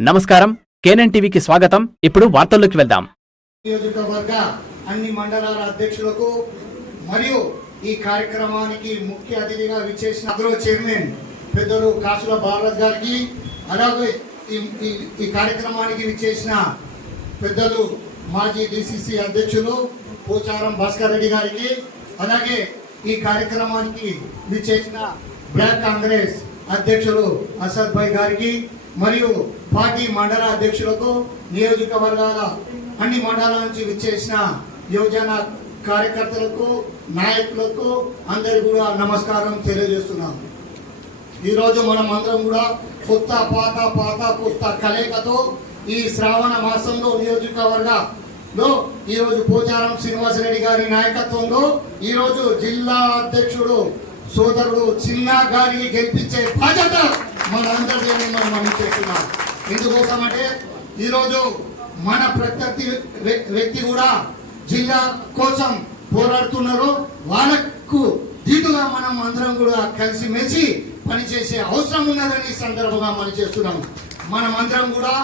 నమస్కారం, కేఎన్ఎన్ టీవీకి స్వాగతం. ఇప్పుడు వార్తల్లోకి వెళ్దాం. నియోజకవర్గ అన్ని మండలాల అధ్యక్షులకు మరియు ఈ కార్యక్రమానికి ముఖ్య అతిథిగా విచ్చేసిన అగ్రో చైర్మన్ పెద్దలు కాసుల బాలరాజ్ గారికి, అలాగే ఈ కార్యక్రమానికి విచ్చేసిన పెద్దలు మాజీ డిసిసి అధ్యక్షులు పోచారం భాస్కర్ రెడ్డి గారికి, అలాగే ఈ కార్యక్రమానికి విచ్చేసిన బ్లాక్ కాంగ్రెస్ అధ్యక్షులు అసద్ భాయ్ గారికి, మరియు పార్టీ మండల అధ్యక్షులకు, నియోజకవర్గాల అన్ని మండలాల నుంచి విచ్చేసిన యువజన కార్యకర్తలకు, నాయకులకు అందరు కూడా నమస్కారం తెలియజేస్తున్నాం. ఈరోజు మనం అందరం కూడా కొత్త కొత్త కలయికతో ఈ శ్రావణ మాసంలో నియోజకవర్గంలో ఈరోజు పోచారం శ్రీనివాసరెడ్డి గారి నాయకత్వంలో ఈరోజు జిల్లా అధ్యక్షుడు సోదరుడు చిన్న గారిని గెలిపించే బాధ్యత మనందరినీ మనం చేస్తున్నాం. ఎందుకోసం అంటే ఈరోజు మన ప్రత్యర్థి వ్యక్తి కూడా జిల్లా కోసం పోరాడుతున్నారు. వాళ్ళకు దీటుగా మనం అందరం కూడా కలిసిమెలిసి పనిచేసే అవసరం ఉన్నదని సందర్భంగా మనం చేస్తున్నాం. మనం అందరం కూడా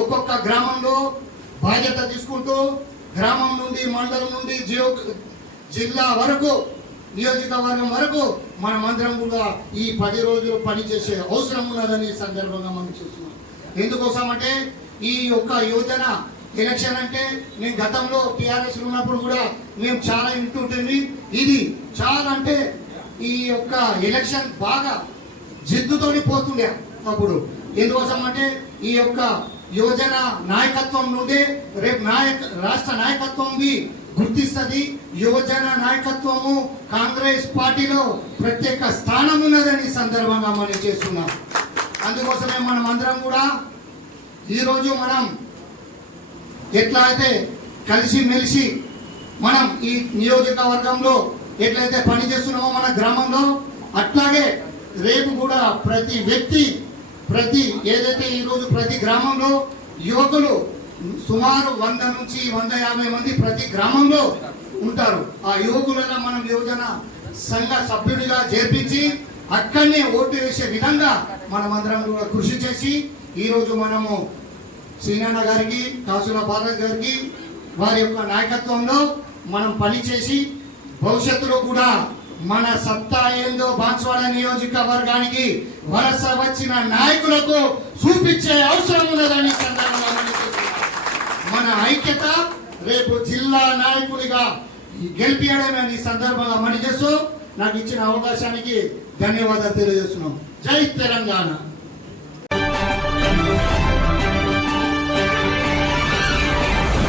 ఒక్కొక్క గ్రామంలో బాధ్యత తీసుకుంటూ గ్రామం నుండి, మండలం నుండి, జిల్లా వరకు, నియోజకవర్గం వరకు మనమందరం కూడా ఈ 10 రోజులు పనిచేసే అవసరం ఉన్నదని సందర్భంగా మనం చూస్తున్నాం. ఎందుకోసం అంటే ఈ యొక్క యోజన ఎలక్షన్ అంటే నేను గతంలో టీఆర్ఎస్ ఉన్నప్పుడు కూడా మేము చాలా వింటుంటుంది. ఇది చాలా అంటే ఈ యొక్క ఎలక్షన్ బాగా జిద్దుతోని పోతుండే అప్పుడు. ఎందుకోసం అంటే ఈ యొక్క యోజన నాయకత్వం నుండి రేపు రాష్ట్ర నాయకత్వం గుర్తిస్తుంది. యువజన నాయకత్వము కాంగ్రెస్ పార్టీలో ప్రత్యేక స్థానం ఉన్నదని సందర్భంగా మనం చేస్తున్నాం. అందుకోసమే మనం అందరం కూడా ఈరోజు మనం ఎట్లా అయితే కలిసిమెలిసి మనం ఈ నియోజకవర్గంలో ఎట్లయితే పనిచేస్తున్నామో మన గ్రామంలో, అట్లాగే రేపు కూడా ప్రతి వ్యక్తి ఏదైతే ఈరోజు ప్రతి గ్రామంలో యువకులు సుమారు 100 నుంచి 150 మంది ప్రతి గ్రామంలో ఉంటారు. ఆ యువకులను మనం యువజన సంఘ సభ్యుడిగా చేర్పించి అక్కడనే ఓటు వేసే విధంగా మనమందరం కూడా కృషి చేసి ఈరోజు మనము శ్రీనాన్న గారికి, కాసుల బాలరాజ్ గారికి వారి యొక్క నాయకత్వంలో మనం పనిచేసి భవిష్యత్తులో కూడా మన సత్తా ఏందో బాన్స్వాడ నియోజకవర్గానికి వలస వచ్చిన నాయకులకు చూపించే అవసరం ఉన్నదని సందర్భంగా మన ఐక్యత రేపు జిల్లా నాయకుడిగా గెలిపించడమే ఈ సందర్భంగా మనం చేస్తూ నాకు ఇచ్చిన అవకాశానికి ధన్యవాదాలు తెలియజేస్తున్నాం. జై తెలంగాణ.